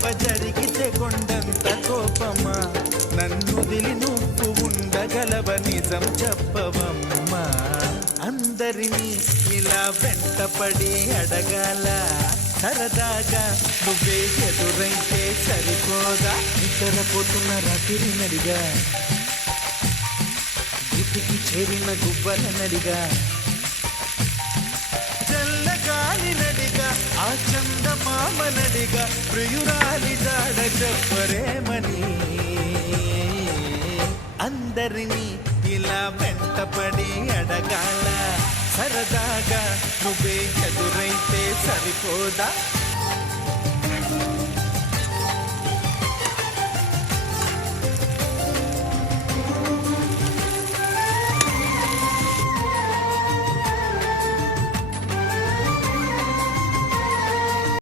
గొడవ జరిగితే కొండంత కోపమా నన్నుదిలి నువ్వు ఉండగలవ నిజం చెప్పవమ్మా అందరినీ ఇలా వెంటపడి అడగాల సరదాగా నువ్వే ఎదురైతే సరిపోదా నిద్రపోతున్న రాత్రి నడిగా గుటికి చేరిన గువ్వల నడిగా చల్లగాలి నడిగా ఆ చందమామ నడిగా ప్రియురాలి జాడ చెప్పరేమని అందరినీ ఇలా వెంటపడి అడగాల సరదాగా నువ్వే ఎదురైతే సరిపోదా